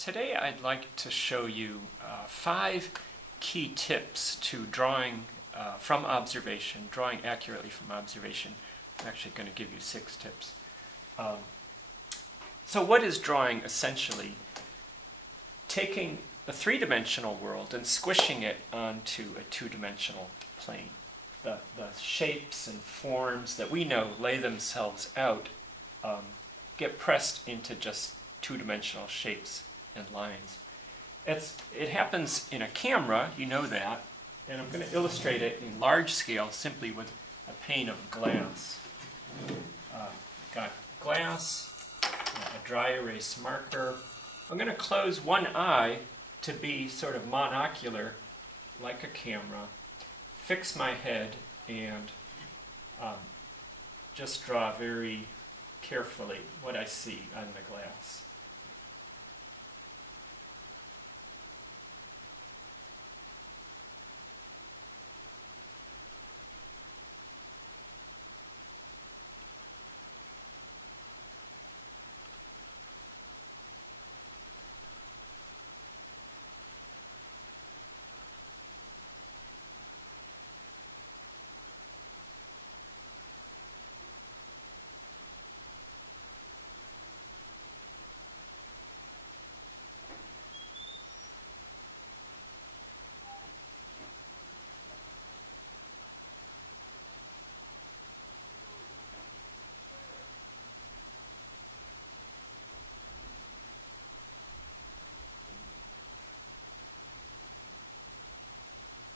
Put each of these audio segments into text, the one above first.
Today I'd like to show you 5 key tips to drawing from observation, drawing accurately from observation. I'm actually going to give you 6 tips. So what is drawing essentially? Taking a 3-dimensional world and squishing it onto a 2-dimensional plane. The shapes and forms that we know lay themselves out get pressed into just 2-dimensional shapes and lines. It happens in a camera, you know that, and I'm going to illustrate it in large scale simply with a pane of glass. Got glass, a dry erase marker. I'm going to close one eye to be sort of monocular like a camera, fix my head, and just draw very carefully what I see on the glass.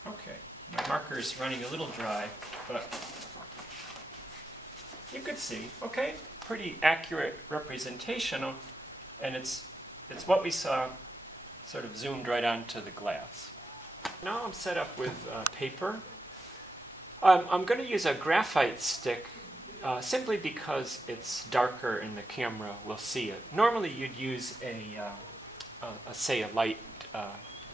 Okay, my marker is running a little dry, but you could see, okay, pretty accurate representation, and it's what we saw sort of zoomed right onto the glass. Now I'm set up with paper. I'm going to use a graphite stick simply because it's darker and the camera will see it. Normally you'd use say a light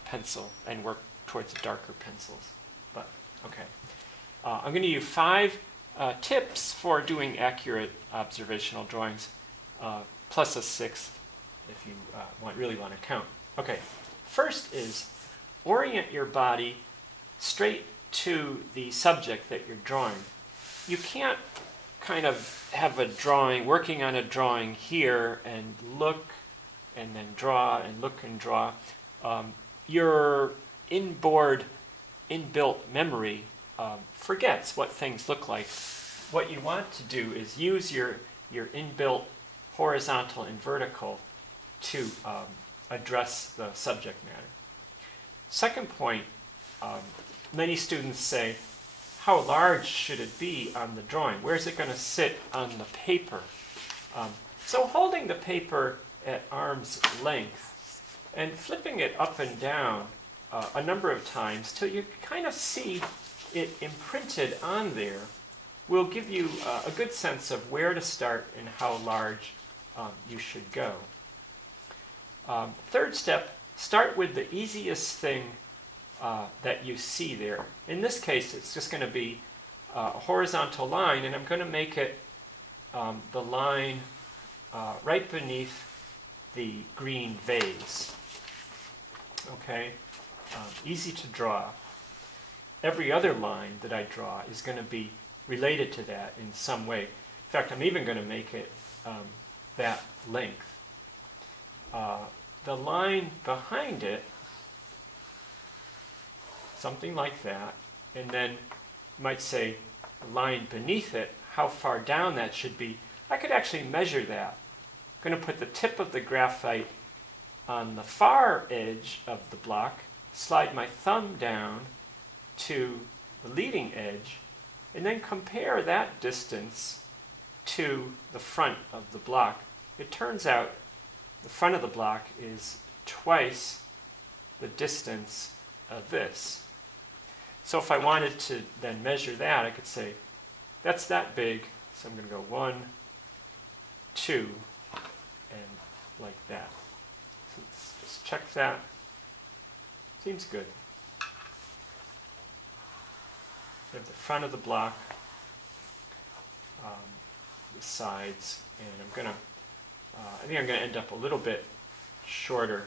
pencil and work towards darker pencils, but okay. I'm going to use 5 tips for doing accurate observational drawings, plus a 6th if you really want to count. Okay, first is orient your body straight to the subject that you're drawing. You can't kind of have a drawing, working on a drawing here and look and then draw and look and draw. Your inbuilt memory forgets what things look like. What you want to do is use your inbuilt horizontal and vertical to address the subject matter. Second point, many students say, how large should it be on the drawing? Where is it going to sit on the paper? So holding the paper at arm's length and flipping it up and down a number of times till you kind of see it imprinted on there will give you a good sense of where to start and how large you should go. Third step, start with the easiest thing that you see there. In this case, it's just going to be a horizontal line, and I'm going to make it the line right beneath the green vase. Okay? Easy to draw. Every other line that I draw is going to be related to that in some way. In fact, I'm even going to make it that length. The line behind it, something like that, and then you might say the line beneath it, how far down that should be. I could actually measure that. I'm going to put the tip of the graphite on the far edge of the block, slide my thumb down to the leading edge, and then compare that distance to the front of the block. It turns out the front of the block is twice the distance of this. So if I wanted to then measure that, I could say, that's that big, so I'm going to go 1, 2, and like that. So let's just check that. Seems good. We have the front of the block, the sides, and I think I'm going to end up a little bit shorter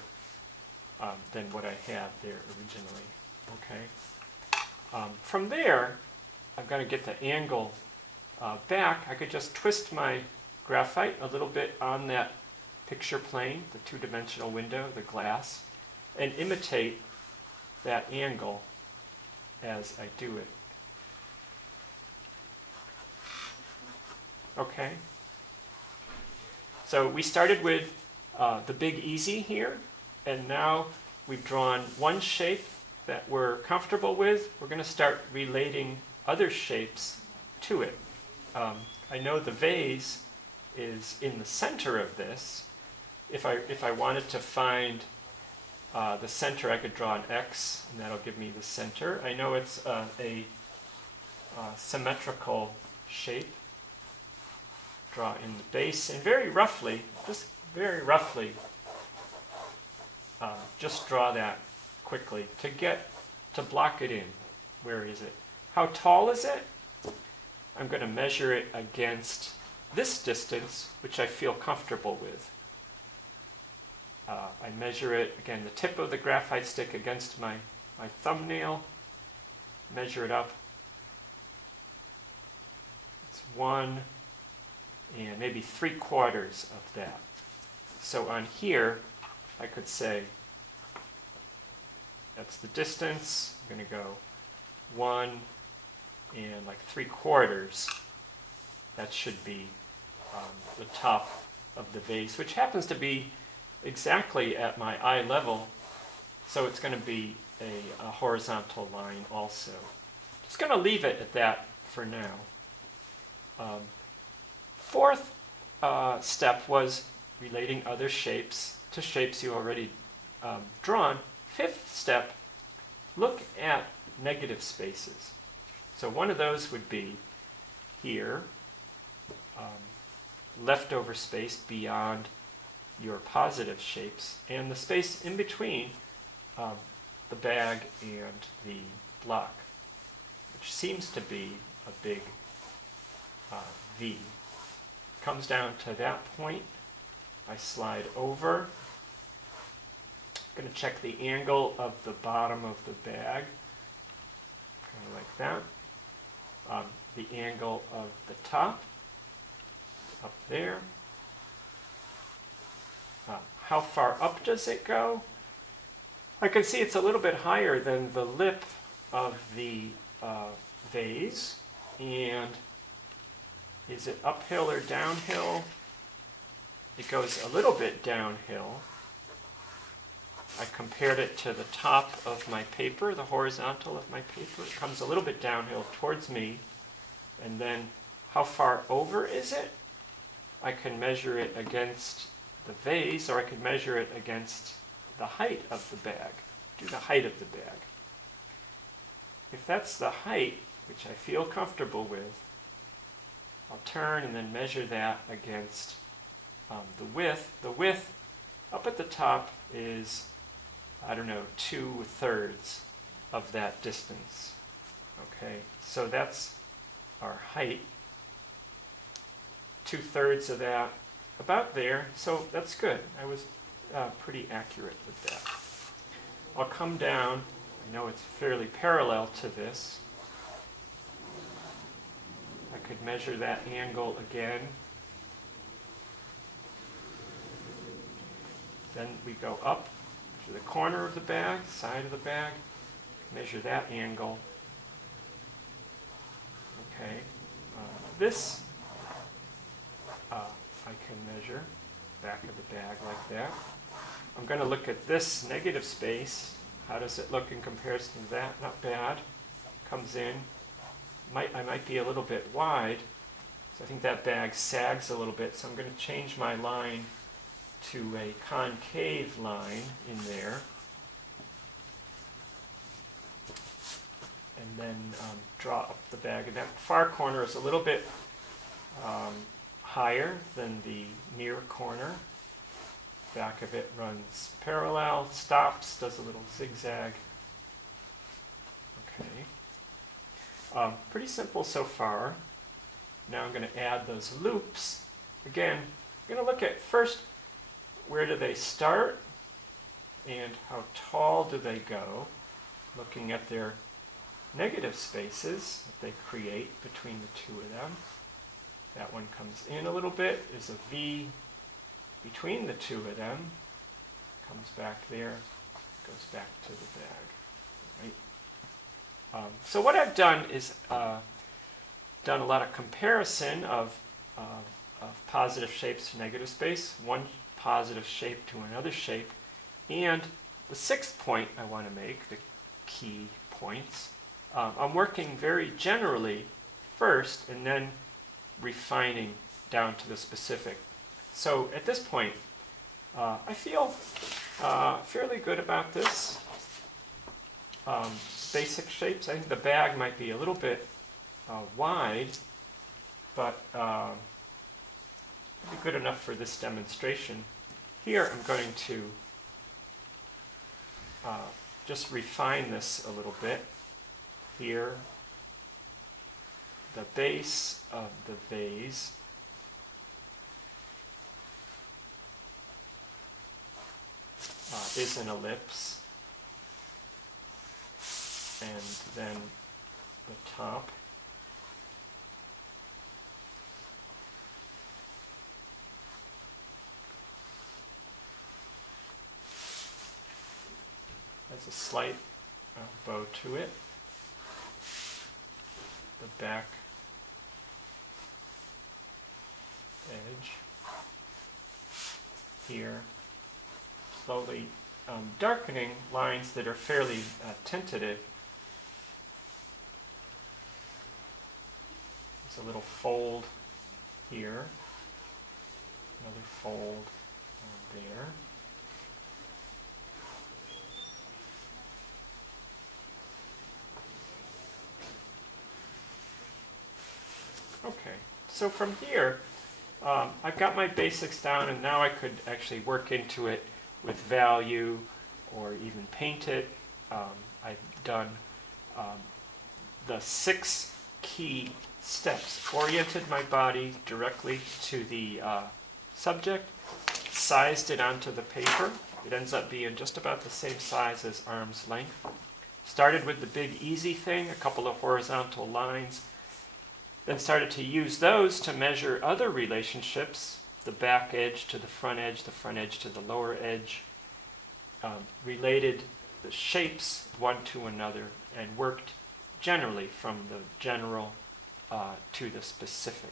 than what I had there originally. Okay. From there, I'm going to get the angle back. I could just twist my graphite a little bit on that picture plane, the two-dimensional window, the glass, and imitate that angle as I do it. Okay. So we started with the big easy here, and now we've drawn one shape that we're comfortable with. We're going to start relating other shapes to it. I know the vase is in the center of this. If I wanted to find the center, I could draw an X, and that'll give me the center. I know it's a symmetrical shape. Draw in the base, and very roughly, just very roughly, just draw that quickly to block it in. Where is it? How tall is it? I'm going to measure it against this distance, which I feel comfortable with. I measure it, again, the tip of the graphite stick against my thumbnail, measure it up. It's 1 and maybe 3/4 of that. So on here, I could say that's the distance. I'm going to go 1 and like 3/4. That should be the top of the vase, which happens to be exactly at my eye level. So it's going to be a horizontal line also. Just going to leave it at that for now. Fourth step was relating other shapes to shapes you already drawn. Fifth step, look at negative spaces. So one of those would be here, leftover space beyond your positive shapes, and the space in between the bag and the block, which seems to be a big V. Comes down to that point. I slide over. I'm going to check the angle of the bottom of the bag, kind of like that. The angle of the top, up there. How far up does it go? I can see it's a little bit higher than the lip of the vase. And is it uphill or downhill? It goes a little bit downhill. I compared it to the top of my paper, the horizontal of my paper. It comes a little bit downhill towards me. And then how far over is it? I can measure it against the vase, or I could measure it against the height of the bag. Do the height of the bag. If that's the height, which I feel comfortable with, I'll turn and then measure that against the width. The width up at the top is, I don't know, 2/3 of that distance. Okay, so that's our height. 2/3 of that, about there, so that's good. I was pretty accurate with that. I'll come down. I know it's fairly parallel to this. I could measure that angle again. Then we go up to the corner of the bag, side of the bag, measure that angle. Okay, this I can measure back of the bag like that. I'm going to look at this negative space. How does it look in comparison to that? Not bad. Comes in. I might be a little bit wide, so I think that bag sags a little bit, so I'm going to change my line to a concave line in there. And then draw up the bag. And that far corner is a little bit higher than the near corner. Back of it runs parallel, stops, does a little zigzag. Okay. Pretty simple so far. Now I'm going to add those loops. Again, I'm going to look at first, where do they start? and how tall do they go, looking at their negative spaces that they create between the two of them. That one comes in a little bit, is a V between the two of them, comes back there, goes back to the bag. Right? So what I've done is done a lot of comparison of positive shapes to negative space, one positive shape to another shape, and the sixth point I want to make, the key points, I'm working very generally first and then refining down to the specific. So at this point, I feel fairly good about this. Basic shapes, I think the bag might be a little bit wide, but it'll be good enough for this demonstration. Here I'm going to just refine this a little bit. Here, the base of the vase is an ellipse, and then the top has a slight bow to it. The back edge here, slowly darkening lines that are fairly tentative. There's a little fold here, another fold there. Okay, so from here, I've got my basics down, and now I could actually work into it with value or even paint it. I've done the 6 key steps, oriented my body directly to the subject, sized it onto the paper. It ends up being just about the same size as arm's length. Started with the big easy thing, a couple of horizontal lines, then started to use those to measure other relationships, the back edge to the front edge to the lower edge, related the shapes one to another, and worked generally from the general to the specific.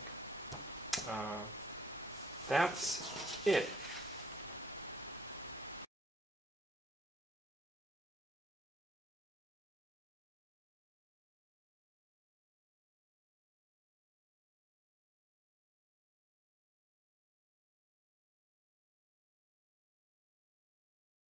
That's it.